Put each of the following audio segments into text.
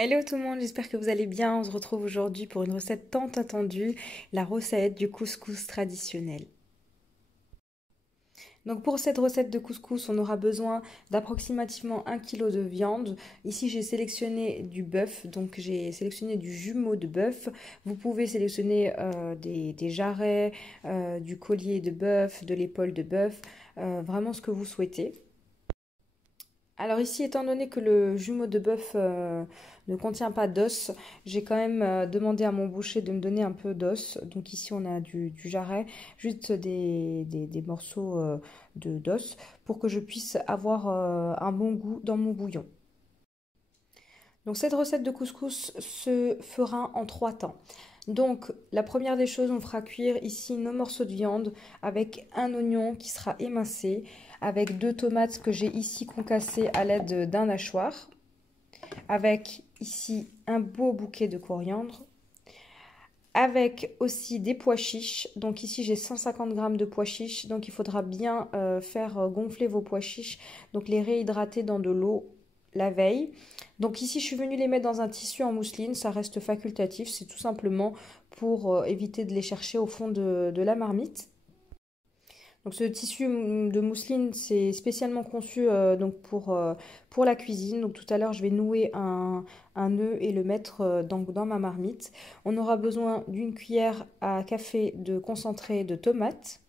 Hello tout le monde, j'espère que vous allez bien. On se retrouve aujourd'hui pour une recette tant attendue, la recette du couscous traditionnel. Donc pour cette recette de couscous, on aura besoin d'approximativement 1 kg de viande. Ici j'ai sélectionné du bœuf, donc j'ai sélectionné du jumeau de bœuf. Vous pouvez sélectionner des jarrets, du collier de bœuf, de l'épaule de bœuf, vraiment ce que vous souhaitez. Alors ici, étant donné que le jumeau de bœuf ne contient pas d'os, j'ai quand même demandé à mon boucher de me donner un peu d'os. Donc ici, on a du jarret, juste des morceaux d'os pour que je puisse avoir un bon goût dans mon bouillon. Donc cette recette de couscous se fera en 3 temps. Donc la première des choses, on fera cuire ici nos morceaux de viande avec un oignon qui sera émincé, avec 2 tomates que j'ai ici concassées à l'aide d'un hachoir, avec ici un beau bouquet de coriandre, avec aussi des pois chiches. Donc ici j'ai 150 g de pois chiches, donc il faudra bien faire gonfler vos pois chiches, donc les réhydrater dans de l'eau la veille. Donc ici je suis venue les mettre dans un tissu en mousseline, ça reste facultatif, c'est tout simplement pour éviter de les chercher au fond de la marmite. Donc ce tissu de mousseline, c'est spécialement conçu donc pour la cuisine. Donc tout à l'heure, je vais nouer un nœud et le mettre dans ma marmite. On aura besoin d'une cuillère à café de concentré de tomates.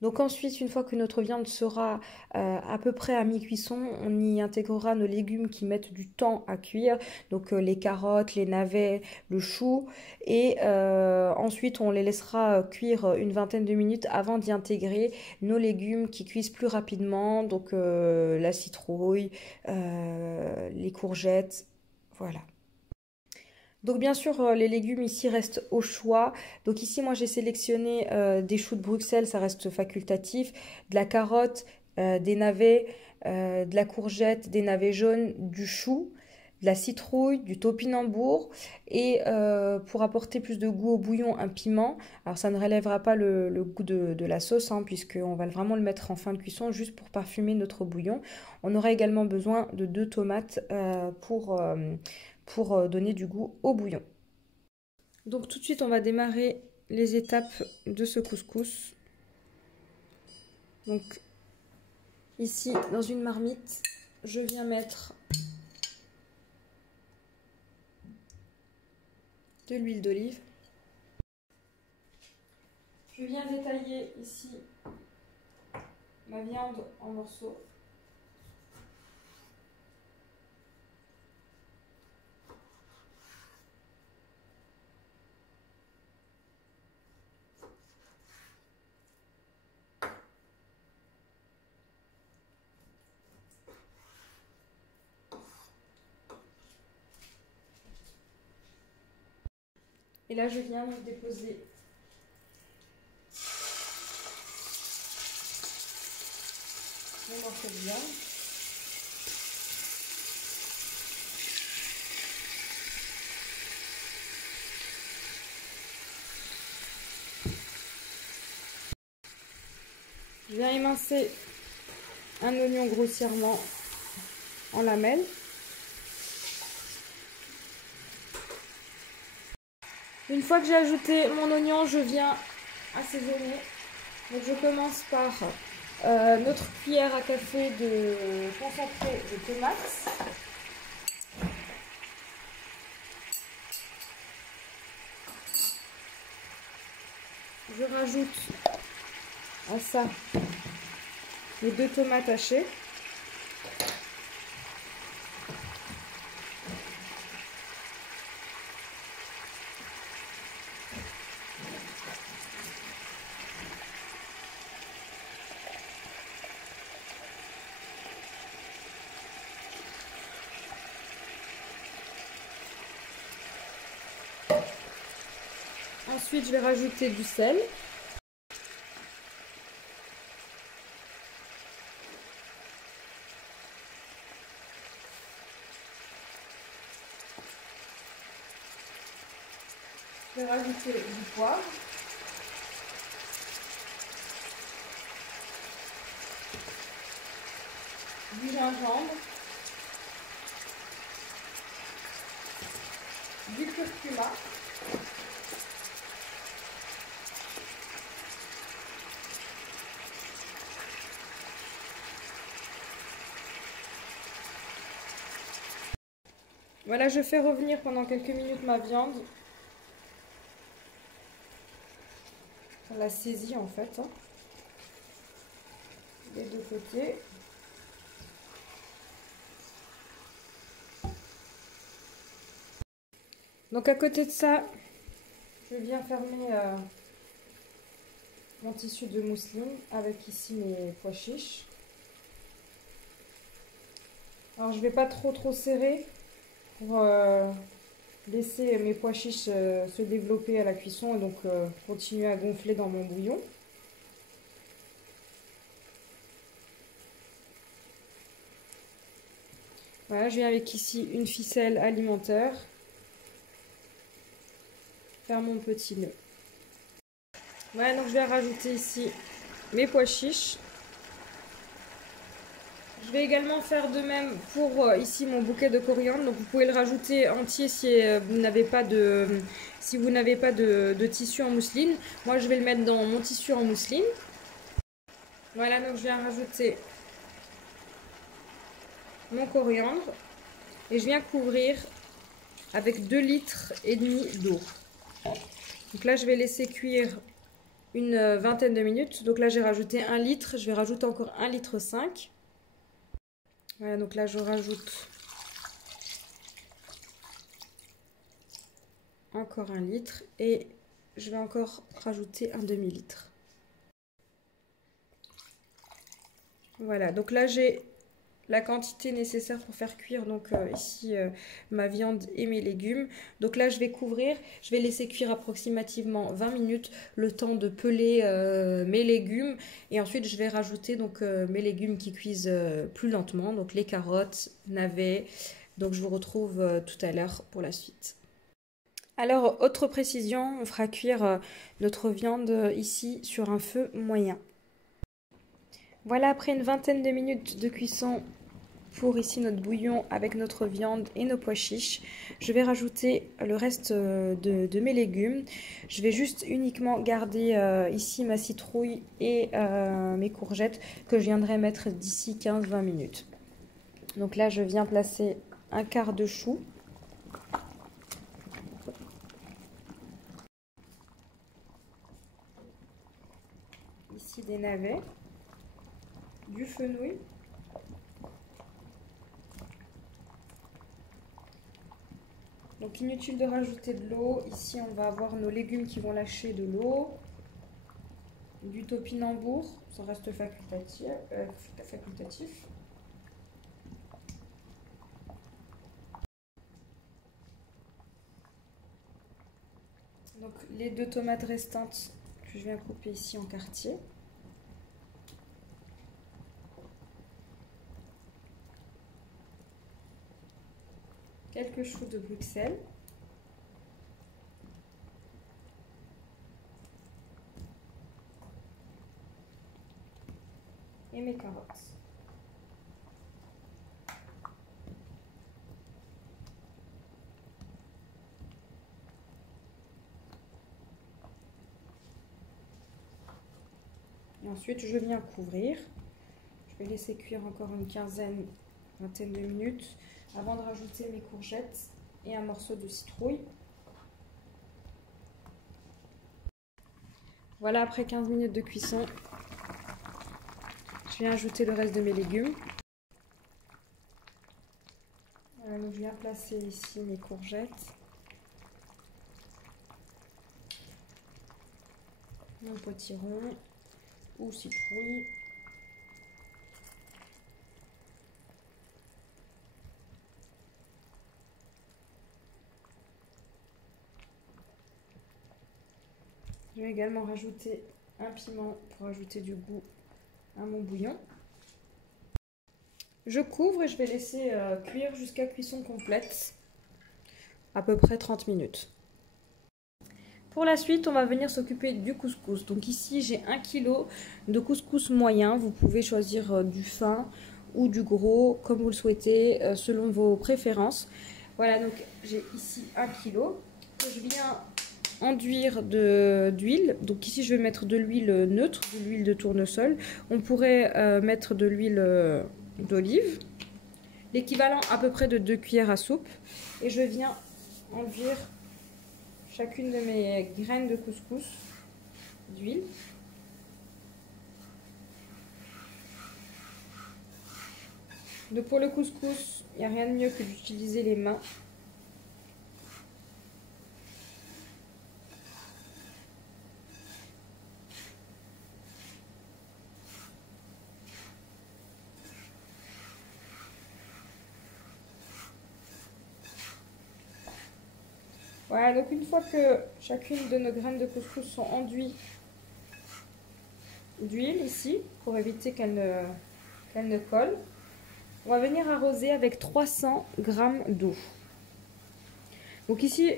Donc ensuite, une fois que notre viande sera à peu près à mi-cuisson, on y intégrera nos légumes qui mettent du temps à cuire, donc les carottes, les navets, le chou, et ensuite on les laissera cuire une vingtaine de minutes avant d'y intégrer nos légumes qui cuisent plus rapidement, donc la citrouille, les courgettes, voilà. Donc bien sûr, les légumes ici restent au choix. Donc ici, moi, j'ai sélectionné des choux de Bruxelles, ça reste facultatif, de la carotte, des navets, de la courgette, des navets jaunes, du chou, de la citrouille, du topinambour et pour apporter plus de goût au bouillon, un piment. Alors ça ne relèvera pas le goût de la sauce, hein, puisqu'on va vraiment le mettre en fin de cuisson juste pour parfumer notre bouillon. On aura également besoin de 2 tomates pour donner du goût au bouillon. Donc tout de suite, on va démarrer les étapes de ce couscous. Donc ici, dans une marmite, je viens mettre de l'huile d'olive. Je viens détailler ici ma viande en morceaux. Et là, je viens donc déposer mes morceaux de viande. Je viens émincer un oignon grossièrement en lamelles. Une fois que j'ai ajouté mon oignon, je viens assaisonner. Donc je commence par notre cuillère à café de concentré de tomates. Je rajoute à ça les 2 tomates hachées. Ensuite, je vais rajouter du sel. Je vais rajouter du poivre. Du gingembre. du curcuma. Voilà, je fais revenir pendant quelques minutes ma viande. On la saisit en fait, hein, des deux côtés. Donc à côté de ça, je viens fermer mon tissu de mousseline avec ici mes pois chiches. Alors je ne vais pas trop serrer pour laisser mes pois chiches se développer à la cuisson et donc continuer à gonfler dans mon bouillon. Voilà, je viens avec ici une ficelle alimentaire. Faire mon petit nœud. Voilà, donc je vais rajouter ici mes pois chiches. Je vais également faire de même pour ici mon bouquet de coriandre. Donc vous pouvez le rajouter entier si vous n'avez pas de tissu en mousseline. Moi je vais le mettre dans mon tissu en mousseline. Voilà, donc je viens rajouter mon coriandre et je viens couvrir avec 2,5 litres d'eau. Donc là je vais laisser cuire une vingtaine de minutes. Donc là j'ai rajouté 1 litre, je vais rajouter encore 1,5 litre. Voilà, donc là je rajoute encore 1 litre et je vais encore rajouter un demi-litre. Voilà, donc là j'ai la quantité nécessaire pour faire cuire donc ici ma viande et mes légumes. Donc là je vais couvrir, je vais laisser cuire approximativement 20 minutes le temps de peler mes légumes et ensuite je vais rajouter donc mes légumes qui cuisent plus lentement, donc les carottes, navets. Donc je vous retrouve tout à l'heure pour la suite. Alors autre précision, on fera cuire notre viande ici sur un feu moyen. Voilà, après une vingtaine de minutes de cuisson pour ici notre bouillon avec notre viande et nos pois chiches, je vais rajouter le reste de mes légumes. Je vais juste uniquement garder ici ma citrouille et mes courgettes que je viendrai mettre d'ici 15-20 minutes. Donc là, je viens placer un quart de chou. Ici des navets, du fenouil. Donc inutile de rajouter de l'eau. Ici on va avoir nos légumes qui vont lâcher de l'eau. Du topinambour, ça reste facultatif. Donc les 2 tomates restantes que je viens couper ici en quartiers. Quelques choux de Bruxelles. Et mes carottes. Et ensuite, je viens couvrir. Je vais laisser cuire encore une vingtaine de minutes avant de rajouter mes courgettes et un morceau de citrouille. Voilà, après 15 minutes de cuisson, je viens ajouter le reste de mes légumes. Voilà, donc je viens placer ici mes courgettes, mon potiron ou citrouille. Je vais également rajouter un piment pour ajouter du goût à mon bouillon. Je couvre et je vais laisser cuire jusqu'à cuisson complète, à peu près 30 minutes. Pour la suite, on va venir s'occuper du couscous. Donc ici, j'ai 1 kg de couscous moyen. Vous pouvez choisir du fin ou du gros, comme vous le souhaitez, selon vos préférences. Voilà, donc j'ai ici 1 kg que je viens enduire d'huile. Donc ici je vais mettre de l'huile neutre, de l'huile de tournesol. On pourrait mettre de l'huile d'olive, l'équivalent à peu près de 2 cuillères à soupe. Et je viens enduire chacune de mes graines de couscous d'huile. Donc pour le couscous, il n'y a rien de mieux que d'utiliser les mains. Voilà, donc une fois que chacune de nos graines de couscous sont enduites d'huile ici, pour éviter qu'elles ne collent, on va venir arroser avec 300 g d'eau. Donc ici,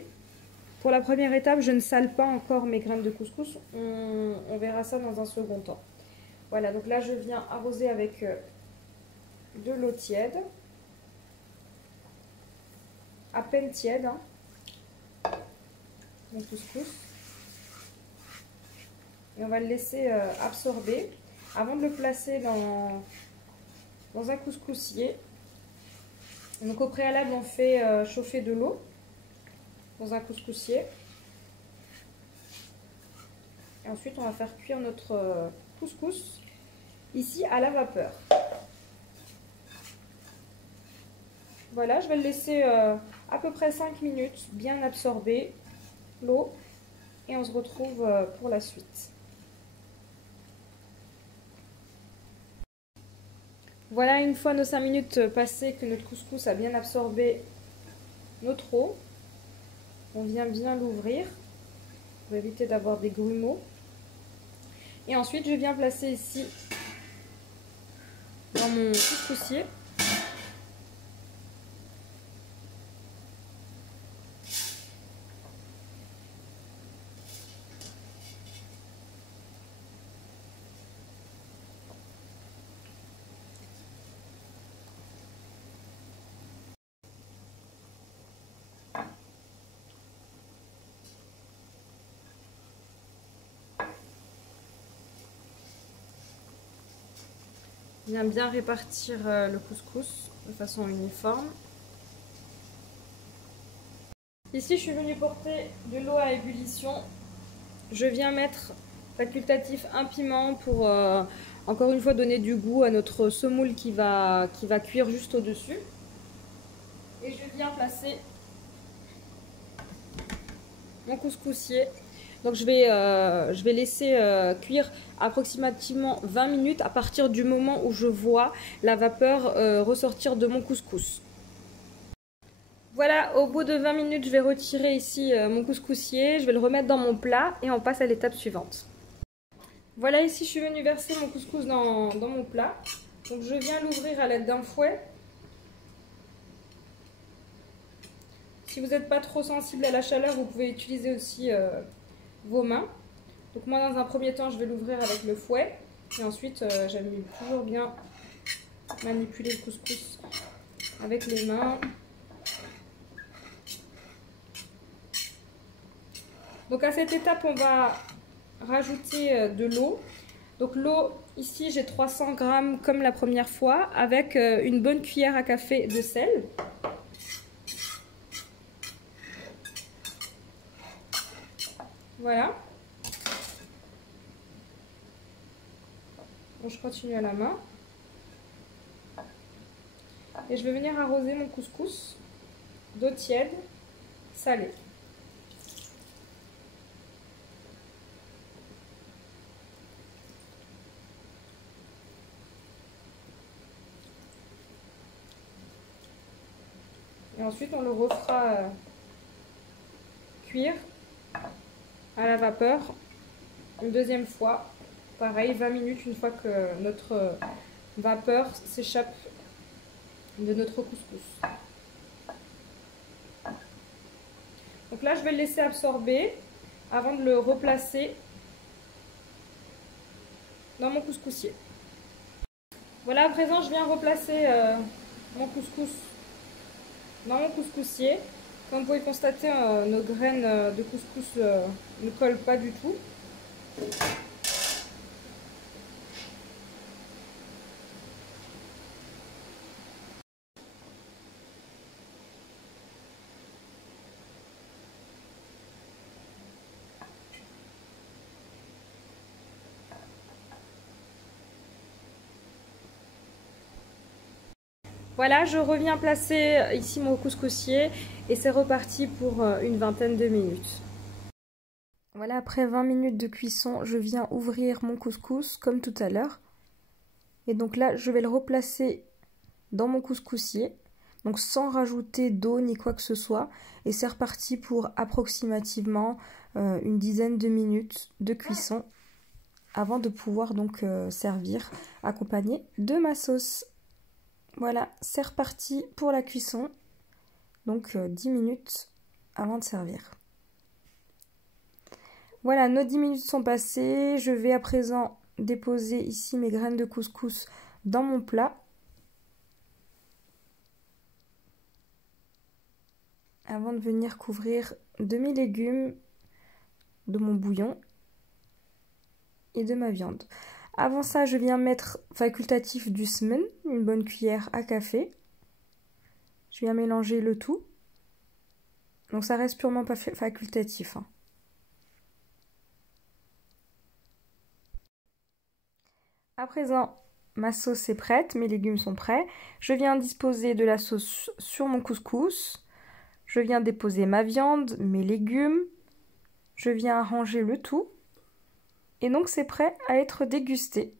pour la première étape, je ne sale pas encore mes graines de couscous. On verra ça dans un second temps. Voilà, donc là je viens arroser avec de l'eau tiède, à peine tiède, hein, mon couscous. Et on va le laisser absorber avant de le placer dans un couscoussier. Donc au préalable, on fait chauffer de l'eau dans un couscoussier. Et ensuite, on va faire cuire notre couscous ici à la vapeur. Voilà, je vais le laisser à peu près 5 minutes bien absorber l'eau. Et on se retrouve pour la suite. Voilà, une fois nos 5 minutes passées que notre couscous a bien absorbé notre eau, on vient bien l'ouvrir pour éviter d'avoir des grumeaux. Et ensuite, je viens placer ici dans mon couscoussier. Bien répartir le couscous de façon uniforme. Ici, je suis venue porter de l'eau à ébullition. Je viens mettre facultatif un piment pour encore une fois donner du goût à notre semoule qui va cuire juste au-dessus. Et je viens placer mon couscoussier. Donc je vais laisser cuire approximativement 20 minutes à partir du moment où je vois la vapeur ressortir de mon couscous. Voilà, au bout de 20 minutes, je vais retirer ici mon couscoussier, je vais le remettre dans mon plat et on passe à l'étape suivante. Voilà, ici je suis venue verser mon couscous dans mon plat. Donc je viens l'ouvrir à l'aide d'un fouet. Si vous n'êtes pas trop sensible à la chaleur, vous pouvez utiliser aussi vos mains. Donc moi dans un premier temps je vais l'ouvrir avec le fouet et ensuite j'aime toujours bien manipuler le couscous avec les mains. Donc à cette étape on va rajouter de l'eau. Donc l'eau ici j'ai 300 g comme la première fois avec une bonne cuillère à café de sel. Voilà. Bon, je continue à la main. Et je vais venir arroser mon couscous d'eau tiède, salée. Et ensuite on le refera cuire à la vapeur une deuxième fois. Pareil, 20 minutes une fois que notre vapeur s'échappe de notre couscous. Donc là, je vais le laisser absorber avant de le replacer dans mon couscoussier. Voilà, à présent, je viens replacer mon couscous dans mon couscoussier. Comme vous pouvez le constater, nos graines de couscous ne collent pas du tout. Voilà, je reviens placer ici mon couscoussier et c'est reparti pour une vingtaine de minutes. Voilà, après 20 minutes de cuisson, je viens ouvrir mon couscous comme tout à l'heure. Et donc là, je vais le replacer dans mon couscoussier, donc sans rajouter d'eau ni quoi que ce soit. Et c'est reparti pour approximativement une dizaine de minutes de cuisson avant de pouvoir donc servir accompagné de ma sauce. Voilà, c'est reparti pour la cuisson, donc 10 minutes avant de servir. Voilà, nos 10 minutes sont passées, je vais à présent déposer ici mes graines de couscous dans mon plat. Avant de venir couvrir de mes légumes, de mon bouillon et de ma viande. Avant ça, je viens mettre facultatif du semen, une bonne cuillère à café. Je viens mélanger le tout. Donc ça reste purement facultatif. À présent, ma sauce est prête, mes légumes sont prêts. Je viens disposer de la sauce sur mon couscous. Je viens déposer ma viande, mes légumes. Je viens arranger le tout. Et donc c'est prêt à être dégusté.